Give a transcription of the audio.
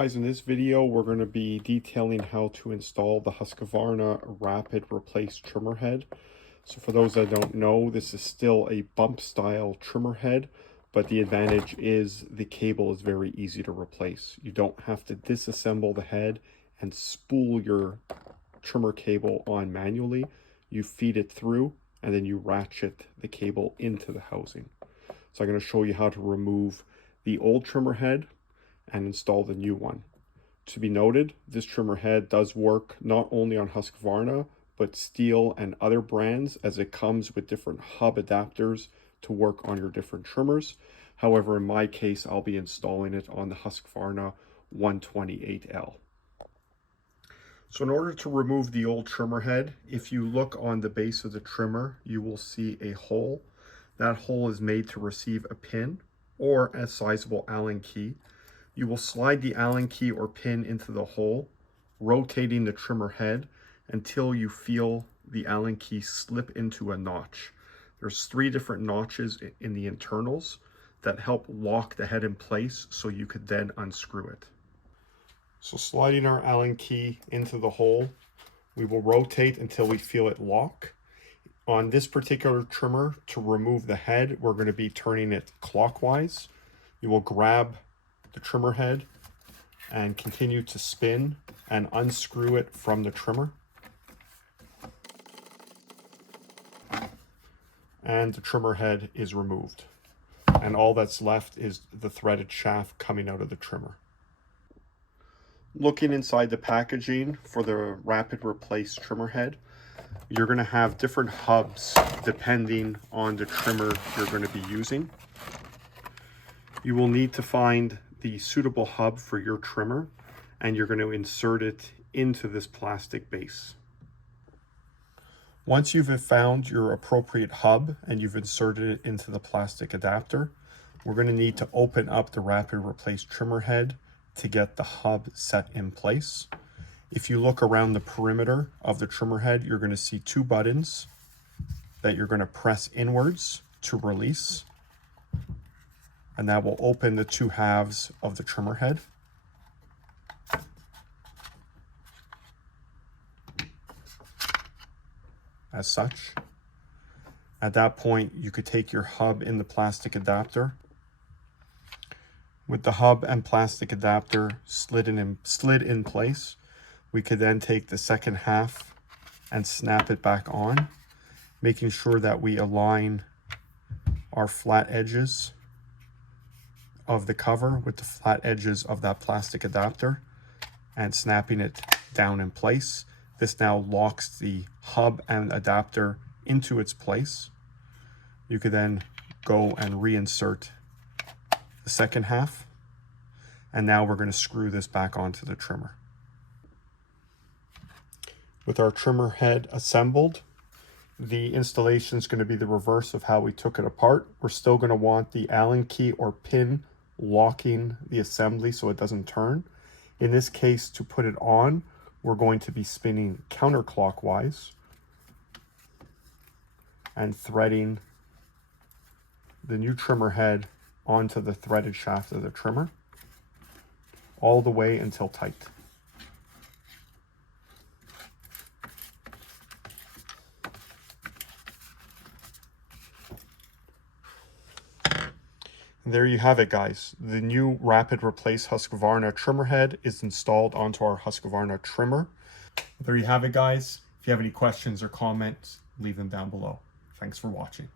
Guys, in this video, we're going to be detailing how to install the Husqvarna Rapid Replace trimmer head. So for those that don't know, this is still a bump style trimmer head, but the advantage is the cable is very easy to replace. You don't have to disassemble the head and spool your trimmer cable on manually. You feed it through and then you ratchet the cable into the housing. So I'm going to show you how to remove the old trimmer head and install the new one. To be noted, this trimmer head does work not only on Husqvarna, but Stihl and other brands, as it comes with different hub adapters to work on your different trimmers. However, in my case, I'll be installing it on the Husqvarna 128L. So in order to remove the old trimmer head, if you look on the base of the trimmer, you will see a hole. That hole is made to receive a pin or a sizable Allen key. You will slide the Allen key or pin into the hole, rotating the trimmer head until you feel the Allen key slip into a notch. There's 3 different notches in the internals that help lock the head in place so you could then unscrew it. So sliding our Allen key into the hole, we will rotate until we feel it lock. On this particular trimmer, to remove the head, we're going to be turning it clockwise. You will grab the trimmer head and continue to spin and unscrew it from the trimmer. And the trimmer head is removed. And all that's left is the threaded shaft coming out of the trimmer. Looking inside the packaging for the Rapid Replace trimmer head, you're going to have different hubs depending on the trimmer you're going to be using. You will need to find the suitable hub for your trimmer, and you're going to insert it into this plastic base. Once you've found your appropriate hub and you've inserted it into the plastic adapter, we're going to need to open up the Rapid Replace trimmer head to get the hub set in place. If you look around the perimeter of the trimmer head, you're going to see 2 buttons that you're going to press inwards to release. And that will open the 2 halves of the trimmer head. As such. At that point, you could take your hub in the plastic adapter. With the hub and plastic adapter slid in place, we could then take the second half and snap it back on, making sure that we align our flat edges of the cover with the flat edges of that plastic adapter and snapping it down in place. This now locks the hub and adapter into its place. You could then go and reinsert the second half. And now we're going to screw this back onto the trimmer. With our trimmer head assembled, the installation is going to be the reverse of how we took it apart. We're still going to want the Allen key or pin locking the assembly so it doesn't turn. In this case, to put it on, we're going to be spinning counterclockwise and threading the new trimmer head onto the threaded shaft of the trimmer all the way until tight. And there you have it, guys. The new Rapid Replace Husqvarna trimmer head is installed onto our Husqvarna trimmer. There you have it, guys. If you have any questions or comments, leave them down below. Thanks for watching.